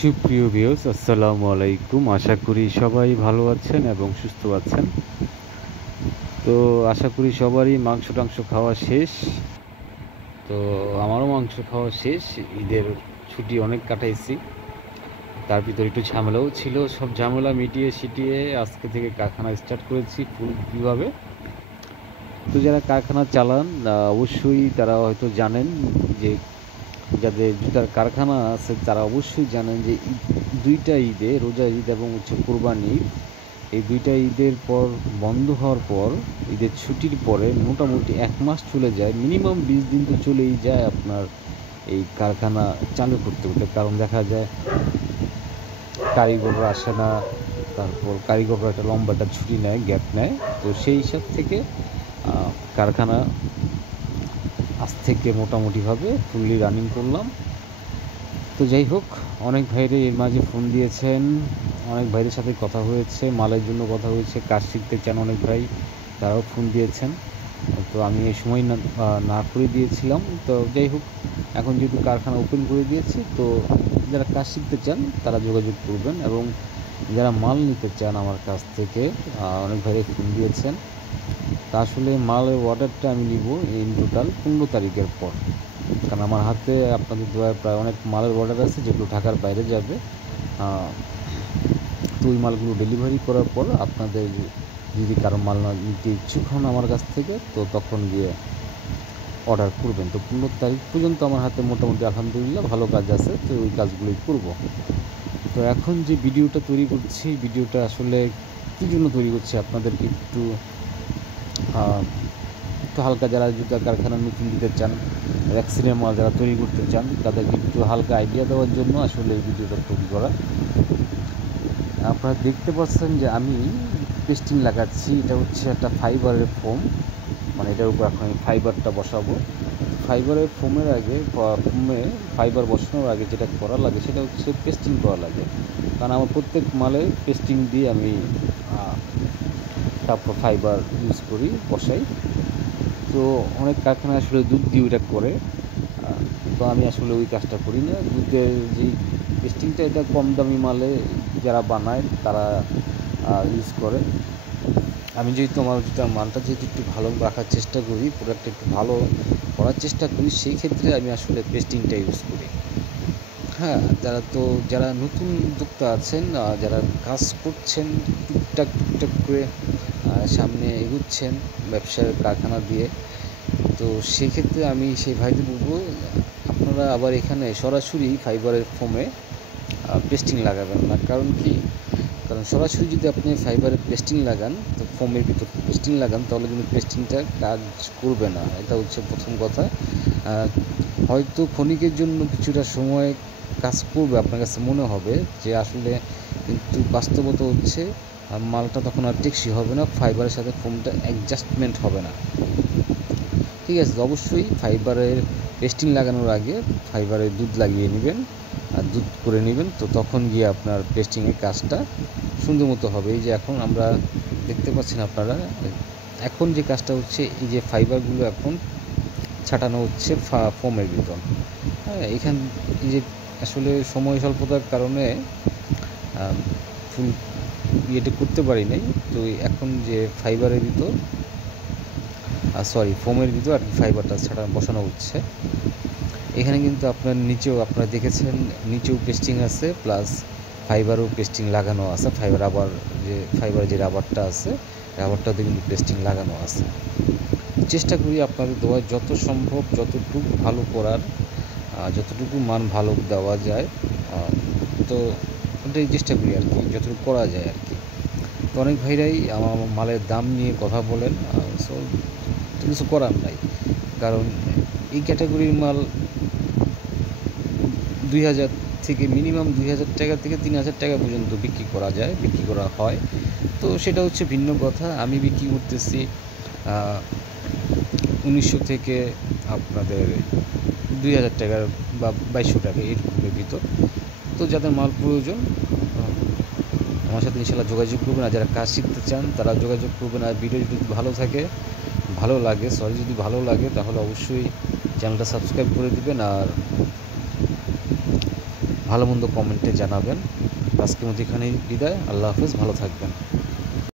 সুপ্রিয় ভিউয়ার্স, আসসালামু আলাইকুম। আশা করি সবাই ভালো আছেন এবং সুস্থ আছেন। তো আশা করি সবারই মাংস-টাংস খাওয়া শেষ। তো আমারও মাংস খাওয়া শেষ। ঈদের ছুটি অনেক কাটাইছি। তার ভিতরে একটু ঝামেলাও ছিল। সব ঝামেলা মিটিয়ে আজকে থেকে কারখানা স্টার্ট করেছি ফুলভাবে। তো যারা কারখানা চালান অবশ্যই তারা হয়তো জানেন যে যাদের জুতার কারখানা আছে তারা অবশ্যই জানেন যে দুইটা ঈদে, রোজা ঈদ এবং কোরবানি ঈদ, এই দুইটা ঈদের পর বন্ধ হওয়ার পর, ঈদের ছুটির পরে মোটামুটি 1 মাস চলে যায়, মিনিমাম 20 দিন তো চলেই যায় আপনার এই কারখানা চালু করতে। কারণ দেখা যায় কারিগররা আসে না, তারপর কারিগররা একটা লম্বা একটা ছুটি নেয়, গ্যাপ নেয়। তো সেই হিসাব থেকে কারখানা আজ থেকে মোটামুটিভাবে ফুললি রানিং করলাম। তো যাই হোক, অনেক ভাইরে এর মাঝে ফোন দিয়েছেন, অনেক ভাইদের সাথে কথা হয়েছে, মালের জন্য কথা হয়েছে, কাজ শিখতে চান অনেক ভাই, তারাও ফোন দিয়েছেন। তো আমি এই সময় না করে দিয়েছিলাম। তো যাই হোক, এখন যেহেতু কারখানা ওপেন করে দিয়েছি, তো যারা কাজ শিখতে চান তারা যোগাযোগ করবেন, এবং যারা মাল নিতে চান আমার কাছ থেকে অনেক ভাইরে ফোন দিয়েছেন। তা আসলে মালের অর্ডারটা আমি নিব ইন টোটাল 15 তারিখের পর, কারণ আমার হাতে আপনাদের দোয়ায় প্রায় অনেক মালের অর্ডার আছে যেগুলো ঢাকার বাইরে যাবে। তো ওই মালগুলো ডেলিভারি করার পর আপনাদের যদি কারো মাল নিতে ইচ্ছুক হন আমার কাছ থেকে, তো তখন গিয়ে অর্ডার করবেন। তো 15 তারিখ পর্যন্ত আমার হাতে মোটামুটি আলহামদুলিল্লাহ ভালো কাজ আছে, তো ওই কাজগুলোই করব। তো এখন যে ভিডিওটা তৈরি করছি, ভিডিওটা আসলে কী জন্য তৈরি করছি আপনাদেরকে একটু হালকা, যারা জুতা কারখানা নতুন দিতে চান, ভ্যাকসিনের মাল যারা তৈরি করতে চান, তাদেরকে একটু হালকা আইডিয়া দেওয়ার জন্য আসলে এই ভিডিওটা তৈরি করা। আপনারা দেখতে পাচ্ছেন যে আমি পেস্টিং লাগাচ্ছি। এটা হচ্ছে একটা ফাইবারের ফোম, মানে এটার উপর এখন আমি ফাইবারটা বসাবো। ফাইবারের ফোমের আগে, ফাইবার বসানোর আগে যেটা করা লাগে সেটা হচ্ছে পেস্টিং করা লাগে, কারণ আমার প্রত্যেক মালে পেস্টিং দিয়ে আমি তারপর ফাইবার ইউজ করি, বসাই। তো অনেক কারখানা আসলে দুধ দিয়ে ওইটা করে, তো আমি আসলে ওই কাজটা করি না। দুধের যেই পেস্টিংটা, এটা কম দামি মালে যারা বানায় তারা ইউজ করে। আমি যেহেতু আমার জুতার মানটা যেহেতু একটু ভালো রাখার চেষ্টা করি, প্রোডাক্টটা একটু ভালো করার চেষ্টা করি, সেই ক্ষেত্রে আমি আসলে পেস্টিংটা ইউজ করি। হ্যাঁ, যারা নতুন উদ্যোক্তা আছেন, যারা কাজ করছেন, টুকটাক করে সামনে এগুচ্ছেন ব্যবসার কারখানা দিয়ে, তো সেক্ষেত্রে আমি সেই ভাইদের বলবো আপনারা আবার এখানে সরাসরি ফাইবারের ফোমে পেস্টিং লাগাবেন না। কারণ সরাসরি যদি আপনি ফাইবারের পেস্টিং লাগান, তো ফোমের ভিতর পেস্টিং লাগান, তাহলে কিন্তু পেস্টিংটা কাজ করবে না। এটা হচ্ছে প্রথম কথা। হয়তো ক্ষণিকের জন্য কিছুটা সময় কাজ করবে, আপনার কাছে মনে হবে যে আসলে, কিন্তু বাস্তবতা হচ্ছে মালটা তখন আর টেকসই হবে না, ফাইবারের সাথে ফোমটা অ্যাডজাস্টমেন্ট হবে না। ঠিক আছে, অবশ্যই ফাইবারের পেস্টিং লাগানোর আগে ফাইবারের দুধ লাগিয়ে নেবেন আর দুধ করে নেবেন, তো তখন গিয়ে আপনার পেস্টিংয়ের কাজটা সুন্দর মতো হবে। এই যে এখন আমরা দেখতে পাচ্ছেন আপনারা, এখন যে কাজটা হচ্ছে, এই যে ফাইবারগুলো এখন ছাটানো হচ্ছে ফোমের ভিতর। হ্যাঁ, এই যে আসলে সময় স্বল্পতার কারণে ফুল ইয়েটা করতে পারি নাই। তো এখন যে ফাইবারের ভিতর, ফোমের ভিতর আর কি ফাইবারটা বসানো হচ্ছে। এখানে কিন্তু আপনার নিচেও আপনারা দেখেছেন, নিচেও পেস্টিং আছে, প্লাস ফাইবারও পেস্টিং লাগানো আছে। ফাইবারের যে রাবারটা আছে, রাবারটাতে কিন্তু পেস্টিং লাগানো আছে। চেষ্টা করি আপনাদের দোয়া যত সম্ভব, যতটুকু ভালো করার, যতটুকু মান ভালো দেওয়া যায়, তো ওটাই চেষ্টা করি আর কি, যতটুকু করা যায় আর কি। তো অনেক ভাইরাই আমার মালের দাম নিয়ে কথা বলেন, সো কিছু করার নাই, কারণ এই ক্যাটাগরির মাল 2000 থেকে মিনিমাম 2000 টাকা থেকে 3000 টাকা পর্যন্ত বিক্রি করা হয়। তো সেটা হচ্ছে ভিন্ন কথা। আমি বিক্রি করতেছি 1900 থেকে আপনাদের 2000 টাকার বা 2200 টাকা এরকমের ভিতর। তো যাদের মাল প্রয়োজন আমার সাথে ইনশাল্লাহ যোগাযোগ করবেন, আর যারা কাজ শিখতে চান তারা যোগাযোগ করবেন। আর ভিডিও যদি ভালো লাগে তাহলে অবশ্যই চ্যানেলটা সাবস্ক্রাইব করে দিবেন, আর ভালো মন্দ কমেন্টে জানাবেন। আজকের মতো এখানেই বিদায়। আল্লাহ হাফেজ, ভালো থাকবেন।